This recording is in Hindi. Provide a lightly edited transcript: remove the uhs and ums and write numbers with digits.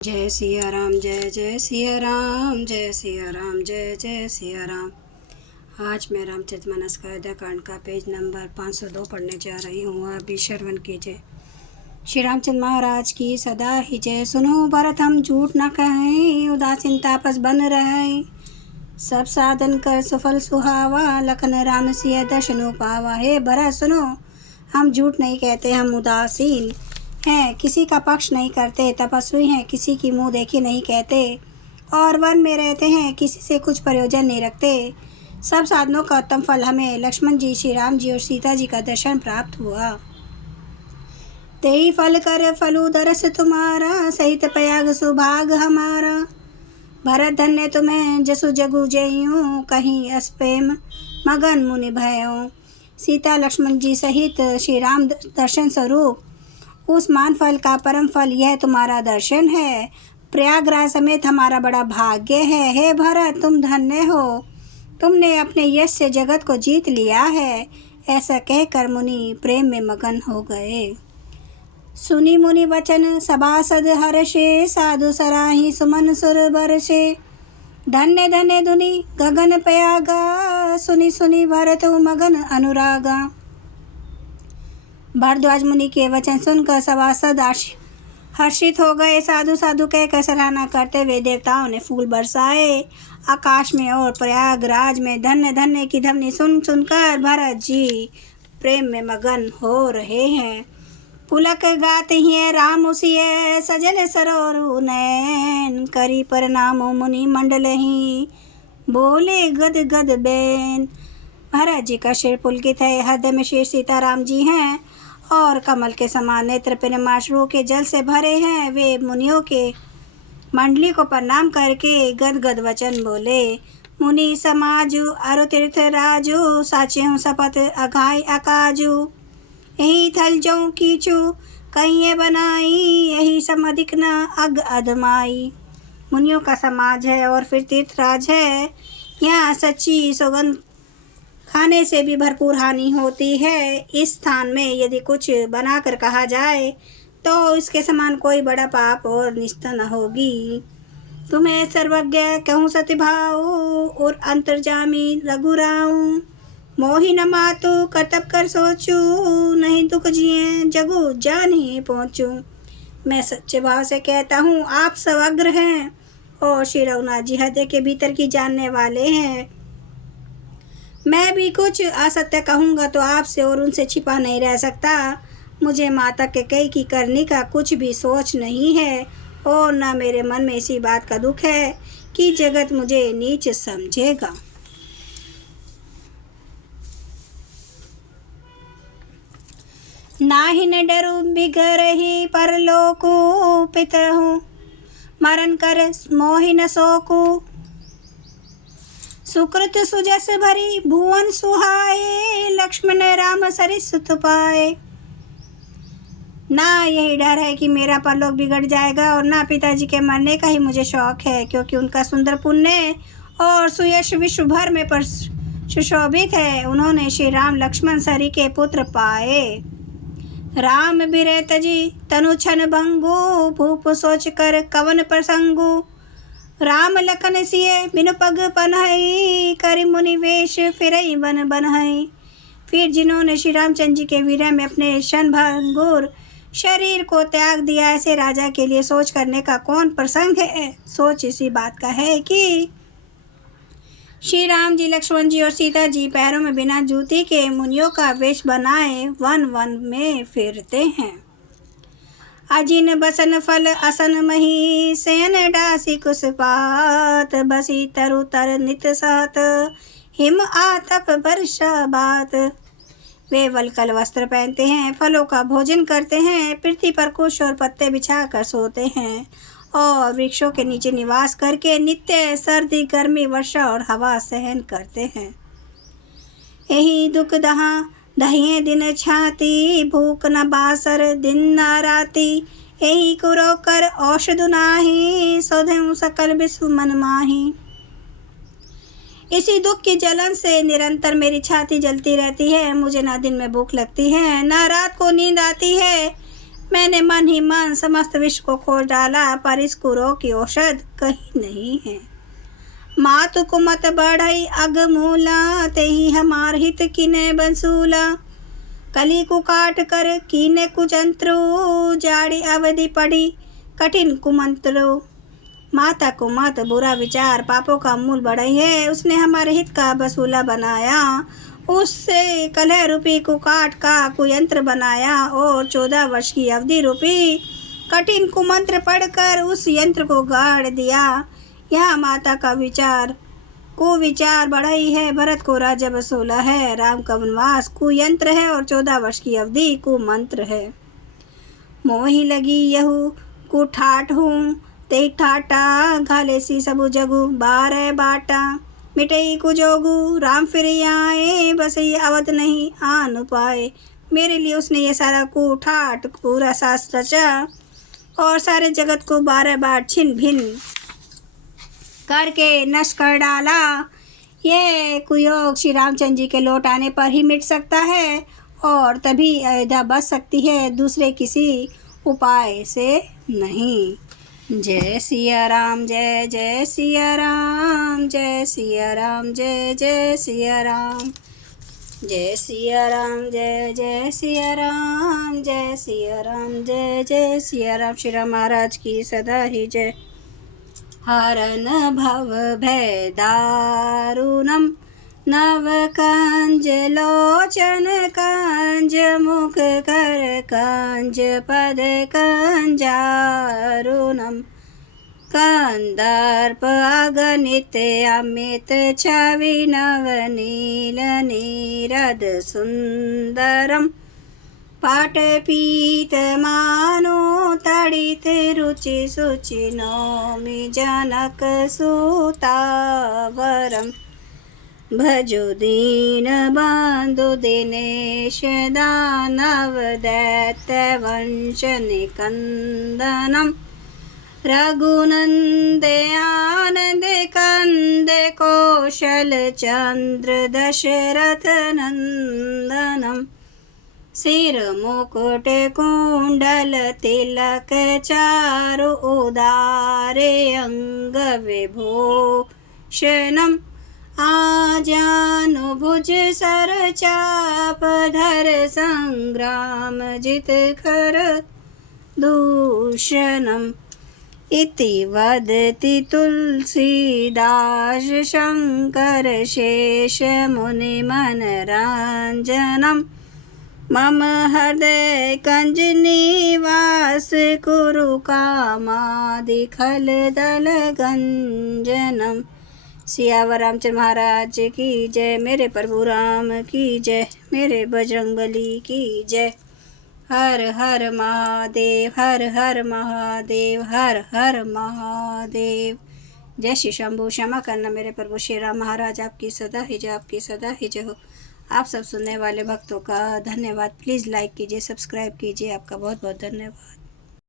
जय सिया राम, जय जय सिया राम, जय सिया राम, जय जय सिया राम। आज मैं रामचरितमानस का अयोध्याकांड का पेज नंबर 502 पढ़ने जा रही हूँ। आप भी श्रवण कीजिए। श्री रामचंद्र महाराज की सदा ही जय। सुनो भरत हम झूठ न कहें, उदासीन तापस बन रहे। सब साधन कर सुफल सुहावा, लखन राम सिया दर्शनो पावा। हे भरत सुनो, हम झूठ नहीं कहते, हम उदासीन हैं, किसी का पक्ष नहीं करते, तपस्वी हैं, किसी की मुंह देखी नहीं कहते, और वन में रहते हैं, किसी से कुछ प्रयोजन नहीं रखते। सब साधनों का उत्तम फल हमें लक्ष्मण जी, श्री राम जी और सीता जी का दर्शन प्राप्त हुआ। तेई फल कर फलू दरस तुम्हारा, सहित प्रयाग सुभाग हमारा। भरत धन्य तुम्हें जसु जगु जयूं, कहीं अस्प्रेम मगन मुनि भयों। सीता लक्ष्मण जी सहित श्री राम दर्शन स्वरूप उस मान फल का परम फल यह तुम्हारा दर्शन है। प्रयागराज समेत हमारा बड़ा भाग्य है। हे भरत तुम धन्य हो, तुमने अपने यश से जगत को जीत लिया है। ऐसा कहकर मुनि प्रेम में मगन हो गए। सुनी मुनि वचन सभासद हर्षे, साधु सराही सुमन सुर बरसे। धन्य धन्य धुनि गगन प्रयागा, सुनी सुनी भरत मगन अनुरागा। भारद्वाज मुनि के वचन सुनकर सभासद हर्षित हो गए। साधु साधु कहकर सराहना करते हुए देवताओं ने फूल बरसाए आकाश में, और प्रयागराज में धन्य धन्य की ध्वनि सुन सुनकर भरत जी प्रेम में मगन हो रहे हैं। पुलक गाते ही राम उसिए, सजल सरोरु नैन। करी प्रणाम मुनि मंडल ही, बोले गद गद बैन। भरत जी का सिर पुलकित है, हृदय में श्री सीताराम जी हैं, और कमल के समान नेत्र प्रेमाश्रु के जल से भरे हैं। वे मुनियों के मंडली को प्रणाम करके गदगद वचन बोले। मुनि समाजु अरु तीर्थ राजू, साचे हूँ शपथ अघाई अकाजू। यही थल जो कीचू कहिए बनाई, यही समधिक न अग अधमाई। मुनियों का समाज है और फिर तीर्थराज है। यहाँ सच्ची सौगंध खाने से भी भरपूर हानि होती है। इस स्थान में यदि कुछ बनाकर कहा जाए तो इसके समान कोई बड़ा पाप और निष्ठा न होगी। तुम्हें सर्वज्ञ कहूँ सत्यभाव, और अंतर्जामी रघुराऊं। मोहि न मातु कर्तव्य कर सोचू, नहीं दुख जिए जगु जान ही पहुँचूं। मैं सच्चे भाव से कहता हूँ, आप सब अग्र हैं और श्री रघुनाथ जी हृदय के भीतर की जानने वाले हैं। मैं भी कुछ असत्य कहूँगा तो आपसे और उनसे छिपा नहीं रह सकता। मुझे माता के कई की करने का कुछ भी सोच नहीं है, और न मेरे मन में इसी बात का दुख है कि जगत मुझे नीच समझेगा। नाहि न डरू बिगर ही परलोकु, पितर हूँ मरण कर मोहि न सोकू। सुकृत सुजस भरी भुवन सुहाए, लक्ष्मण राम सरिस सुत पाए। ना यही डर है कि मेरा परलोक बिगड़ जाएगा, और ना पिताजी के मरने का ही मुझे शौक है, क्योंकि उनका सुंदर पुण्य और सुयश विश्व भर में सुशोभित है। उन्होंने श्री राम लक्ष्मण सरी के पुत्र पाए। राम बिरे तजी तनु छन भंगु, भूप सोच कर कवन प्रसंगु। राम लखन सिए बिनु पग पनहई, करि मुनि वेश फिरई बन बनहई। फिर जिन्होंने श्री रामचंद्र जी के विरह में अपने शन भंगुर शरीर को त्याग दिया, ऐसे राजा के लिए सोच करने का कौन प्रसंग है। सोच इसी बात का है कि श्री राम जी, लक्ष्मण जी और सीता जी पैरों में बिना जूती के मुनियों का वेश बनाए वन वन में फिरते हैं। अजिन बसन फल असन मही, सेन डासी कुसपात। बसी तरु तर नित सात, हिम आतप वर्षा बात। वे वलकल वस्त्र पहनते हैं, फलों का भोजन करते हैं, पृथ्वी पर कुश और पत्ते बिछा कर सोते हैं, और वृक्षों के नीचे निवास करके नित्य सर्दी गर्मी वर्षा और हवा सहन करते हैं। यही दुख दहा दहिए दिन छाती, भूख न बासर दिन न राती। यही कुरो कर औषध नाही, सौधें सकल विश्व मन माही। इसी दुख की जलन से निरंतर मेरी छाती जलती रहती है। मुझे ना दिन में भूख लगती है, ना रात को नींद आती है। मैंने मन ही मन समस्त विश्व को खोज डाला, पर इस कुरों की औषध कहीं नहीं है। मातु कुमत बढ़ई अगमूला, तेहि हमार हित किने बंसूला। कली को काट कर कीने कुचंत्रो, जाड़ी अवधि पड़ी कठिन कुमंत्रो। माता को मत बुरा विचार पापों का मूल बढ़ई है, उसने हमारे हित का बसूला बनाया। उससे कलह रूपी कुकाट का कुयंत्र बनाया और 14 वर्ष की अवधि रूपी कठिन कुमंत्र पढ़कर उस यंत्र को गाड़ दिया। यह माता का विचार कुविचार बढ़ई है, भरत को राज्य बसूला है, राम का वनवास कुयंत्र है और 14 वर्ष की अवधि कुमंत्र है। मोही लगी यहू कुठाट हूँ, ते ठाटा घाले सी सबु जगू, 12 बाटा मिटई कुजोगू। राम फिर आए बस ये अवध नहीं आन पाए। मेरे लिए उसने ये सारा कुठाट पूरा शास्त्र रचा और सारे जगत को 12 बार छिन्न भिन्न करके नष्ट कर डाला। ये कुयोग श्री रामचंद्र जी के लौट आने पर ही मिट सकता है और तभी अयोध्या बच सकती है, दूसरे किसी उपाय से नहीं। जय सिया राम, जय जय सिया राम, जय सिया राम, जय जय सिया राम, जय सिया राम, जय जय सिया राम, जय सिया राम, जय जय सिया राम। श्री राम महाराज की सदा ही जय। हरन भव भय दारुणम, नव कंज लोचन कंज, मुख कर कंज पद कंजारुणम। कंदर्प अगणित अमित छवि, नवनील नीरद सुंदरम। पाटपीत मानो तड़ित रुचि सुचि, नौमि जनक सुतावरम। भजो दीन बंधु दिनेश, दानव दैत्य वंश निकंदनम। रघुनंद आनंद कंद, कौशल चंद्र दशरथ नंदनम। सिर मुकुट कुंडल तिलक, चारु उदारे अंग विभूषणम। आजानु भुज सर चाप धर, संग्राम जित खर दूषणम। इति वदति तुलसीदास, शंकर शेष मुनि मनरांजनम। मम हृदय कंज निवास, कुरु कामादि खल दल गंजनम। सियावर रामचंद्र महाराज की जय। मेरे प्रभु राम की जय। मेरे बजरंगबली की जय। हर हर महादेव, हर हर महादेव, हर हर महादेव। जय श्री शंभू। क्षमा करना मेरे प्रभु श्री राम महाराज, आपकी सदा ही जय, आपकी सदा ही जय हो। आप सब सुनने वाले भक्तों का धन्यवाद। प्लीज़ लाइक कीजिए, सब्सक्राइब कीजिए। आपका बहुत बहुत धन्यवाद।